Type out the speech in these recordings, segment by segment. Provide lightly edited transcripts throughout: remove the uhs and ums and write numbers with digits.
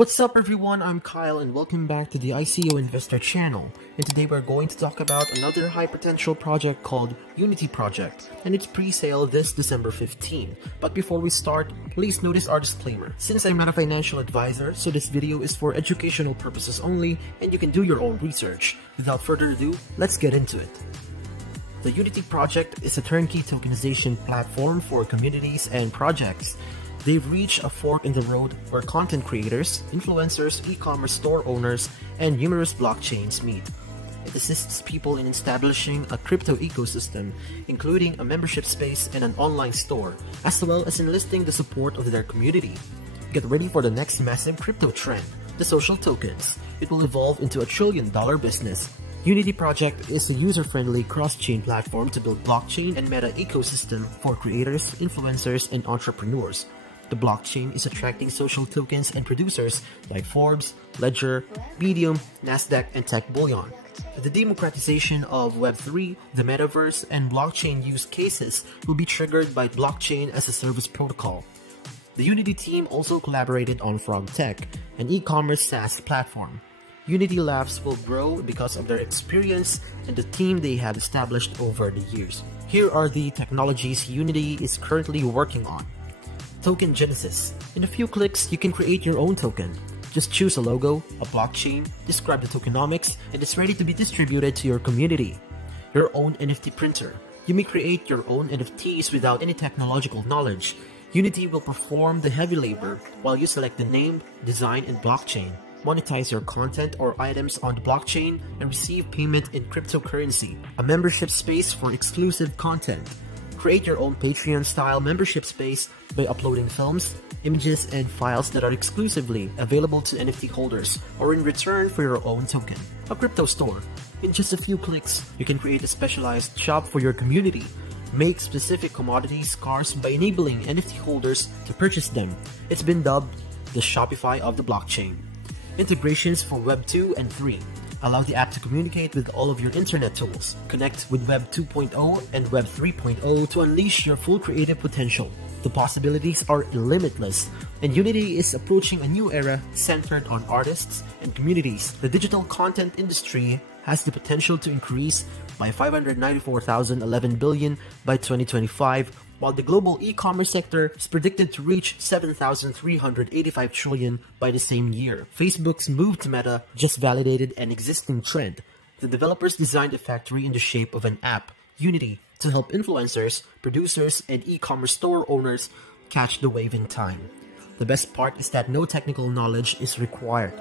What's up everyone, I'm Kyle and welcome back to the ICO Investor channel. And today we're going to talk about another high potential project called Unity Project, and it's pre-sale this December 15. But before we start, please notice our disclaimer. Since I'm not a financial advisor, so this video is for educational purposes only and you can do your own research. Without further ado, let's get into it. The Unity Project is a turnkey tokenization platform for communities and projects. They've reached a fork in the road where content creators, influencers, e-commerce store owners, and numerous blockchains meet. It assists people in establishing a crypto ecosystem, including a membership space and an online store, as well as enlisting the support of their community. Get ready for the next massive crypto trend, the social tokens. It will evolve into a trillion-dollar business. Unity Project is a user-friendly cross-chain platform to build blockchain and meta ecosystem for creators, influencers, and entrepreneurs. The blockchain is attracting social tokens and producers like Forbes, Ledger, Medium, Nasdaq, and Tech Bullion. The democratization of Web3, the metaverse, and blockchain use cases will be triggered by blockchain as a service protocol. The Unity team also collaborated on Frog Tech, an e-commerce SaaS platform. Unity Labs will grow because of their experience and the team they have established over the years. Here are the technologies Unity is currently working on. Token Genesis. In a few clicks, you can create your own token. Just choose a logo, a blockchain, describe the tokenomics, and it's ready to be distributed to your community. Your own NFT printer. You may create your own NFTs without any technological knowledge. Unity will perform the heavy labor while you select the name, design, and blockchain. Monetize your content or items on the blockchain and receive payment in cryptocurrency. A membership space for exclusive content. Create your own Patreon-style membership space by uploading films, images, and files that are exclusively available to NFT holders or in return for your own token. A crypto store. In just a few clicks, you can create a specialized shop for your community. Make specific commodities scarce by enabling NFT holders to purchase them. It's been dubbed the Shopify of the blockchain. Integrations for Web 2 and 3. Allow the app to communicate with all of your internet tools. Connect with Web 2.0 and Web 3.0 to unleash your full creative potential. The possibilities are limitless, and Unity is approaching a new era centered on artists and communities. The digital content industry has the potential to increase by 594,011 billion by 2025, while the global e-commerce sector is predicted to reach 7,385 trillion by the same year. Facebook's move to Meta just validated an existing trend. The developers designed a factory in the shape of an app, Unity, to help influencers, producers, and e-commerce store owners catch the wave in time. The best part is that no technical knowledge is required.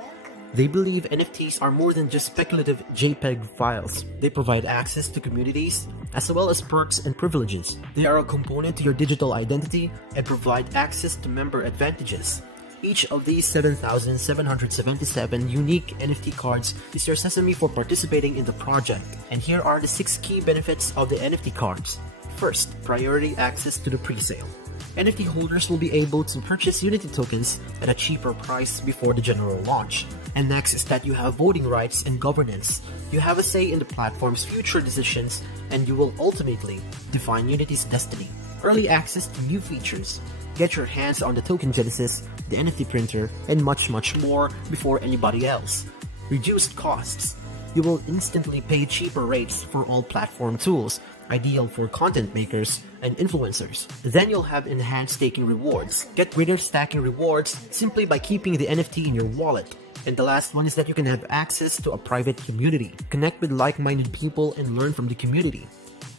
They believe NFTs are more than just speculative JPEG files. They provide access to communities, as well as perks and privileges. They are a component to your digital identity and provide access to member advantages. Each of these 7,777 unique NFT cards is your sesame for participating in the project. And here are the 6 key benefits of the NFT cards. First, priority access to the presale. NFT holders will be able to purchase Unity tokens at a cheaper price before the general launch. And next is that you have voting rights and governance. You have a say in the platform's future decisions, and you will ultimately define Unity's destiny. Early access to new features. Get your hands on the Token Genesis, the NFT printer, and much more before anybody else. Reduced costs. You will instantly pay cheaper rates for all platform tools, ideal for content makers and influencers. Then you'll have enhanced staking rewards. Get greater stacking rewards simply by keeping the NFT in your wallet. And the last one is that you can have access to a private community. Connect with like-minded people and learn from the community.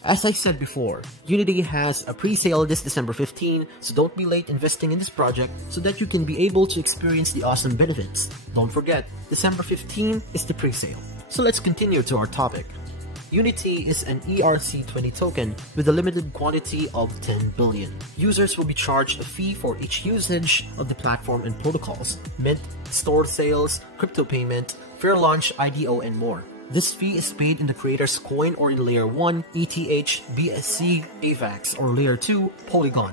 As I said before, Unity has a pre-sale this December 15, so don't be late investing in this project so that you can be able to experience the awesome benefits. Don't forget, December 15 is the pre-sale. So let's continue to our topic. Unity is an ERC20 token with a limited quantity of 10 billion. Users will be charged a fee for each usage of the platform and protocols, mint, store sales, crypto payment, fair launch, IDO, and more. This fee is paid in the creator's coin or in Layer 1, ETH, BSC, AVAX, or Layer 2, Polygon,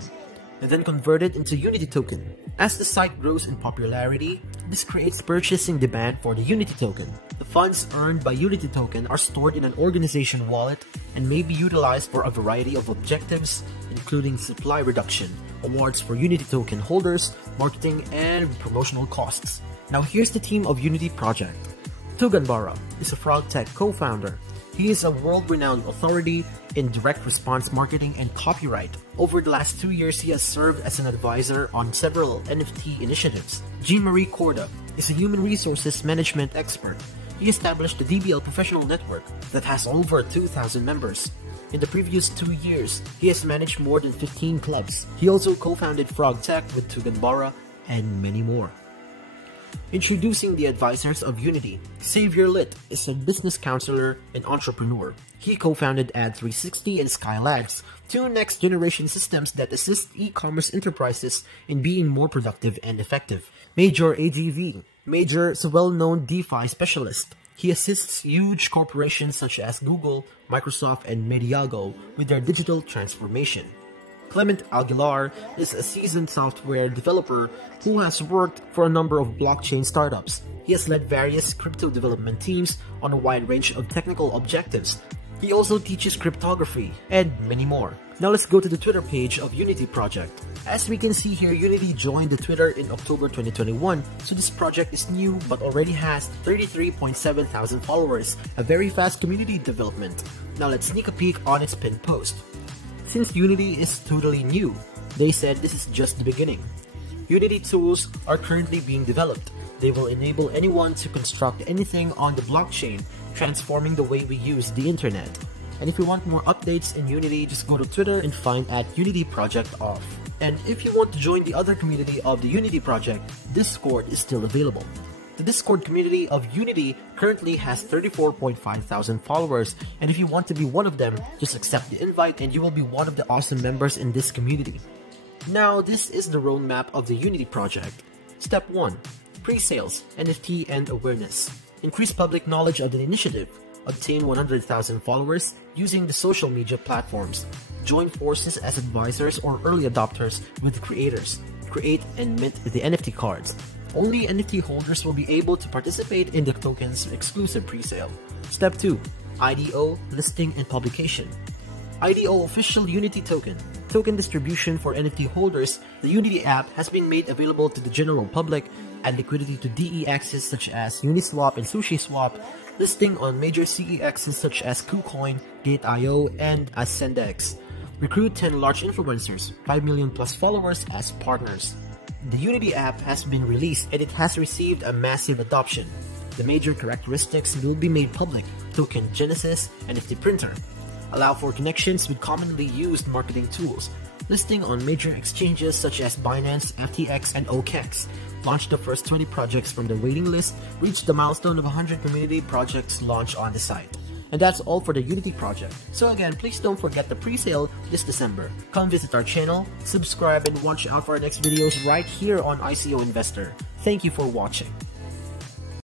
and then converted into Unity token. As the site grows in popularity, this creates purchasing demand for the Unity token. The funds earned by Unity token are stored in an organization wallet and may be utilized for a variety of objectives, including supply reduction, awards for Unity token holders, marketing, and promotional costs. Now here's the team of Unity project. Tuganbara is a FrogTech co-founder. He is a world-renowned authority in direct response marketing and copyright. Over the last 2 years, he has served as an advisor on several NFT initiatives. Jean-Marie Corda is a human resources management expert. He established the DBL Professional Network that has over 2,000 members. In the previous 2 years, he has managed more than 15 clubs. He also co-founded FrogTech with Tuganbara and many more. Introducing the advisors of Unity, Xavier Litt is a business counselor and entrepreneur. He co-founded Ad360 and Skylabs, two next-generation systems that assist e-commerce enterprises in being more productive and effective. Major AGV, Major is a well-known DeFi specialist. He assists huge corporations such as Google, Microsoft, and Mediago with their digital transformation. Clement Aguilar is a seasoned software developer who has worked for a number of blockchain startups. He has led various crypto development teams on a wide range of technical objectives. He also teaches cryptography and many more. Now let's go to the Twitter page of Unity project. As we can see here, Unity joined the Twitter in October 2021, so this project is new but already has 33.7 thousand followers, a very fast community development. Now let's sneak a peek on its pinned post. Since Unity is totally new, they said this is just the beginning. Unity tools are currently being developed. They will enable anyone to construct anything on the blockchain, transforming the way we use the internet. And if you want more updates in Unity, just go to Twitter and find at Unity Project Off. And if you want to join the other community of the Unity project, Discord is still available. The Discord community of Unity currently has 34.5 thousand followers, and if you want to be one of them, just accept the invite and you will be one of the awesome members in this community. Now, this is the roadmap of the Unity project. Step 1. Pre-sales, NFT, and awareness. Increase public knowledge of the initiative. Obtain 100,000 followers using the social media platforms. Join forces as advisors or early adopters with creators. Create and mint the NFT cards. Only NFT holders will be able to participate in the token's exclusive presale. Step 2. IDO, listing, and publication. IDO official Unity token. Token distribution for NFT holders. The Unity app has been made available to the general public. Add liquidity to DEXs such as Uniswap and SushiSwap. Listing on major CEXs such as KuCoin, Gate.io, and Ascendex. Recruit 10 large influencers, 5 million plus followers as partners. The Unity app has been released and it has received a massive adoption. The major characteristics will be made public: token genesis, NFT printer. Allow for connections with commonly used marketing tools. Listing on major exchanges such as Binance, FTX, and OKEx. Launch the first 20 projects from the waiting list. Reach the milestone of 100 community projects launch on the site. And that's all for the Unity project. So again, please don't forget the pre-sale this December. Come visit our channel, subscribe, and watch out for our next videos right here on ICO Investor. Thank you for watching.